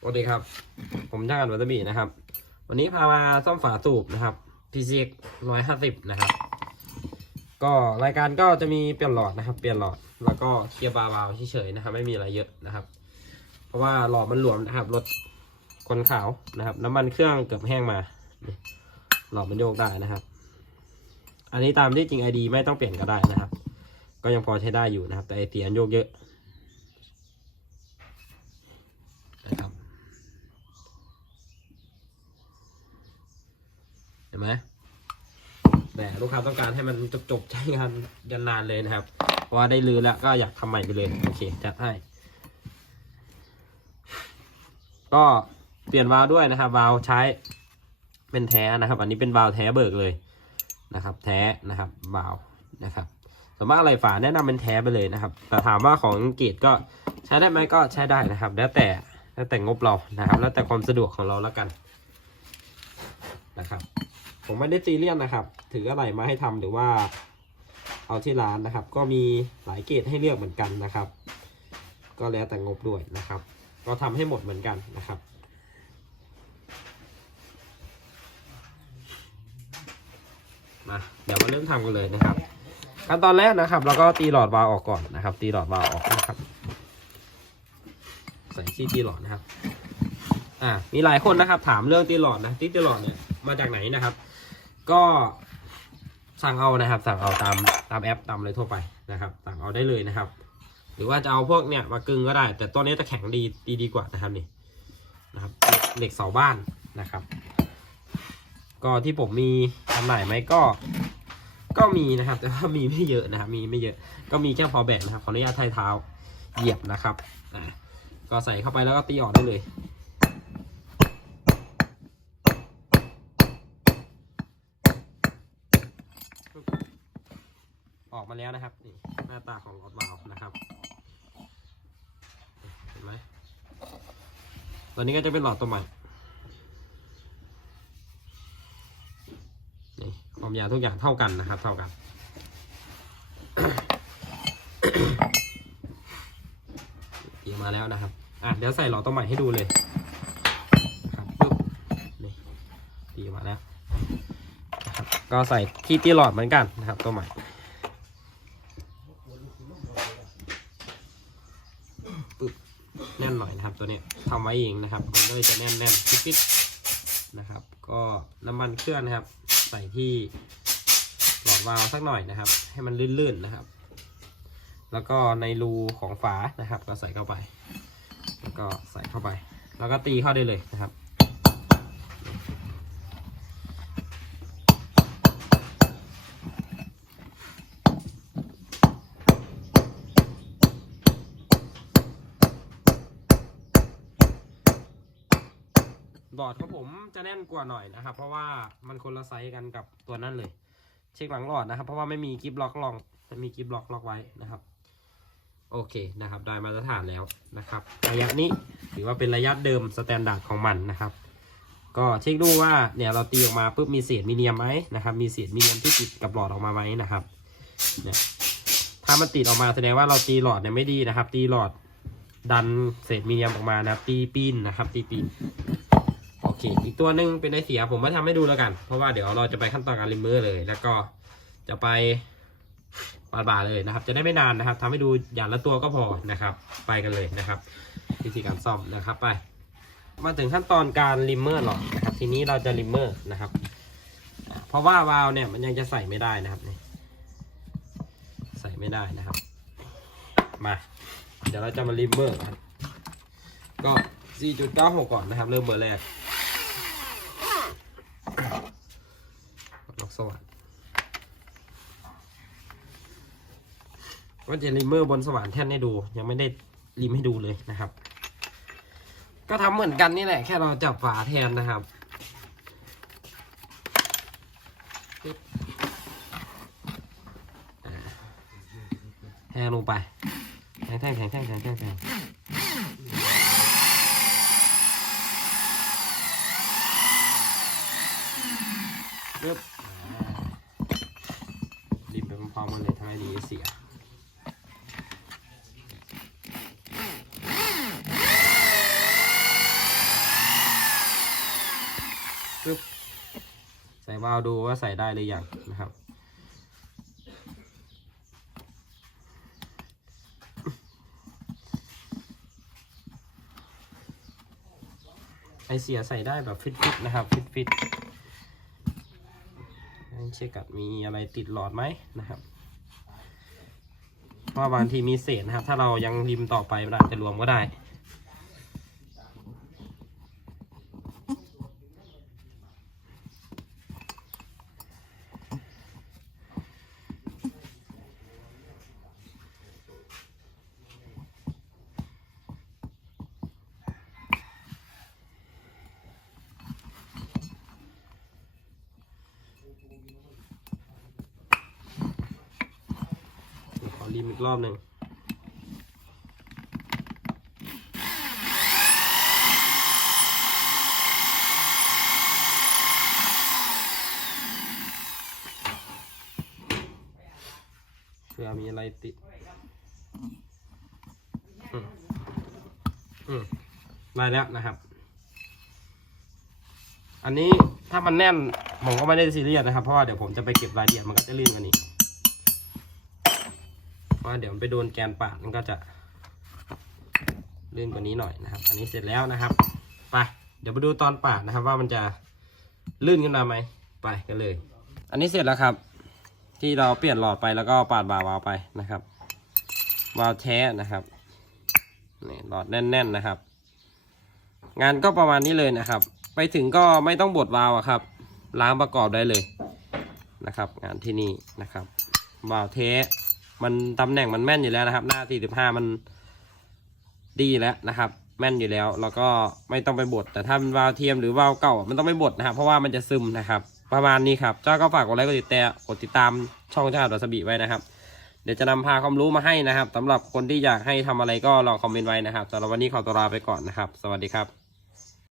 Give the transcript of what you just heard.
สวัสดีครับ ผมช่างอันวัตบีนะครับ วันนี้พามาซ่อมฝาสูบนะครับ PCX ร้อยห้าสิบนะครับ ก็รายการก็จะมีเปลี่ยนหลอดนะครับ เปลี่ยนหลอดแล้วก็เคลียร์บาร์วาวเฉยๆนะครับ ไม่มีอะไรเยอะนะครับ เพราะว่าหลอดมันหลวมนะครับรถคนขาวนะครับ น้ำมันเครื่องเกือบแห้งมาหลอดมันโยกได้นะครับ อันนี้ตามที่จริง ID ไม่ต้องเปลี่ยนก็ได้นะครับ ก็ยังพอใช้ได้อยู่นะครับ แต่ไอเสียนโยกเยอะนะครับ เห็นไหมแต่ลูกค้าต้องการให้มันจบๆใช้งานยันนานเลยนะครับ เพราะว่าได้ลือแล้วก็อยากทำใหม่ไปเลย โอเค จัดให้ ก็เปลี่ยนวาล์วด้วยนะครับ วาล์วใช้เป็นแท้นะครับ อันนี้เป็นวาล์วแท้เบิกเลยนะครับ แท้นะครับวาล์วนะครับส่วนมากอะไรฝาแนะนำเป็นแท้ไปเลยนะครับ แต่ถามว่าของเกรดก็ใช้ได้ไหมก็ใช้ได้นะครับ แล้วแต่แล้วแต่งบเรานะครับ แล้วแต่ความสะดวกของเราแล้วกันนะครับ ผมไม่ได้ซีเรียสนะครับ ถืออะไรมาให้ทำหรือว่า เอาที่ร้านนะครับ ก็มีหลายเกรดให้เลือกเหมือนกันนะครับ ก็แล้วแต่งบด้วยนะครับ ก็ทำให้หมดเหมือนกันนะครับมาเดี๋ยวมาเริ่มทำกันเลยนะครับขั้นตอนแรกนะครับ เราก็ตีหลอดวาล์วออกก่อนนะครับ ตีหลอดวาล์วออกนะครับใส่ที่ตีหลอดนะครับ อ่ามีหลายคนนะครับ ถามเรื่องตีหลอดนะที่ตีหลอดเนี่ยมาจากไหนนะครับ ก็สั่งเอานะครับ สั่งเอาตามตามแอปตามอะไรทั่วไปนะครับ สั่งเอาได้เลยนะครับ หรือว่าจะเอาพวกเนี่ยมากึงก็ได้ แต่ตัวนี้จะแข็งดีดีดีกว่านะครับนี่นะครับเหล็กเสาบ้านนะครับ ก็ที่ผมมีจำหน่ายไหมก็ ก็มีนะครับ แต่ว่ามีไม่เยอะนะครับ มีไม่เยอะ ก็มีแค่พอแบกนะครับขออนุญาตไทยเท้าเหยียบนะครับอ่าก็ใส่เข้าไปแล้วก็ตีออกได้เลย ออกมาแล้วนะครับนี่หน้าตาของหลอดวาล์วนะครับเห็นไหมตัวนี้ก็จะเป็นหลอดตัวใหม่นี่ความยาวทุกอย่างเท่ากันนะครับ เท่ากันตีมาแล้วนะครับอะเดี๋ยวใส่หลอดตัวใหม่ให้ดูเลยครับปึ๊บนี่ตีมาแล้วก็ใส่ที่ตีหลอดเหมือนกันนะครับตัวใหม่ แน่นหน่อยนะครับ ตัวนี้ยทำไว้เองนะครับ มันก็เลยจะแน่นแน่นฟิตนะครับ ก็น้ำมันเครื่องนะครับ ใส่ที่หลอดวาล์วสักหน่อยนะครับ ให้มันลื่นๆนะครับ แล้วก็ในรูของฝานะครับ ก็ใส่เข้าไป แล้วก็ใส่เข้าไป แล้วก็ตีเข้าได้เลยนะครับ บอร์ดของผมจะแน่นกว่าหน่อยนะครับ เพราะว่ามันคนละไซส์กันกับตัวนั้นเลย เช็คหลังหลอดนะครับ เพราะว่าไม่มีกิฟล็อกลองไม่มีกิฟล็อกล็อกไว้นะครับ โอเคนะครับ ได้มาตรฐานแล้วนะครับ ระยะนี้ถือว่าเป็นระยะเดิมสแตนดาร์ดของมันนะครับ ก็เช็คดูว่าเนี่ยเราตีออกมาปุ๊บมีเศษมีเนียมไหมนะครับ มีเศษมีเนียมที่ติดกับหลอดออกมาไหมนะครับเนี่ยถ้ามันติดออกมาแสดงว่าเราตีหลอดเนี่ยไม่ดีนะครับ ตีหลอดดันเศษมีเนียมออกมานะครับ ตีปีนนะครับ ตีปีน เค อีกตัวหนึ่งเป็นไอเสียผมมาทำให้ดูแล้วกัน เพราะว่าเดี๋ยวเราจะไปขั้นตอนการริมเมอร์เลย แล้วก็จะไปปาดบ่าเลยนะครับ จะได้ไม่นานนะครับทำให้ดูอย่างละตัวก็พอนะครับ ไปกันเลยนะครับวิธีการซ่อมนะครับไป มาถึงขั้นตอนการริมเมอร์หรอกนะครับ ทีนี้เราจะริมเมอร์นะครับ เพราะว่าวาล์วเนี่ยมันยังจะใส่ไม่ได้นะครับใส่ไม่ได้นะครับ มา เดี๋ยวเราจะมาริมเมอร์ครับก็ 4.96 ก่อนนะครับ เริ่มเบอร์แรก ล็อกสว่านก็จะริมเมอร์บนสว่านแท่นให้ดู ยังไม่ได้ริมให้ดูเลยนะครับ ก็ทำเหมือนกันนี่แหละ แค่เราจับฝาแทนนะครับแทงลงไปแทงแทงแทงแทงแทงแทงแทงปึ๊บอ่าริมไปพร้อมๆกันเลยทั้งไอ ดีเสียปึ๊บใส่วาล์วดูว่าใส่ได้หรือยังนะครับไอเสียใส่ได้แบบฟิตๆนะครับฟิตๆเช็คกับมีอะไรติดหลอดไหมนะครับ ว่าบางทีมีเศษนะครับ ถ้าเรายังริมต่อไปมันอาจจะรวมก็ได้ ขอริมอีกรอบหนึ่งเผื่อมีอะไรติดอืมได้แล้วนะครับ อันนี้ถ้ามันแน่นผมก็ไม่ได้ซีเรียสนะครับ เพราะว่าเดี๋ยวผมจะไปเก็บรายละเอียดมันก็จะลื่นกันอีก ว่าเดี๋ยวมันไปโดนแกนปามันก็จะลื่นกว่านี้หน่อยนะครับ อันนี้เสร็จแล้วนะครับ ไป เดี๋ยวไปดูตอนปาดนะครับ ว่ามันจะลื่นขึ้นมาไหม ไปกันเลย อันนี้เสร็จแล้วครับ ที่เราเปลี่ยนหลอดไปแล้วก็ปาดบาวาวไปนะครับ วาวแท้นะครับนี่หลอดแน่น ๆนะครับ งานก็ประมาณนี้เลยนะครับ ไปถึงก็ไม่ต้องบดวาวครับ ล้างประกอบได้เลยนะครับ งานที่นี่นะครับ วาวเทส มันตำแหน่งมันแม่นอยู่แล้วนะครับ หน้า45มันดีแล้วนะครับ แม่นอยู่แล้ว แล้วก็ไม่ต้องไปบด แต่ถ้าเป็นวาล์วเทียมหรือวาล์วเก่ามันต้องไปบดนะครับ เพราะว่ามันจะซึมนะครับ ประมาณนี้ครับเจ้าก็ฝากกดไลค์กดติดตามกดติดตามช่องเจ้าดัสบีไว้นะครับ เดี๋ยวจะนำพาความรู้มาให้นะครับสำหรับคนที่อยากให้ทำอะไรก็ลองคอมเมนต์ไว้นะครับสำหรับวันนี้ขอตัวลาไปก่อนนะครับ สวัสดีครับ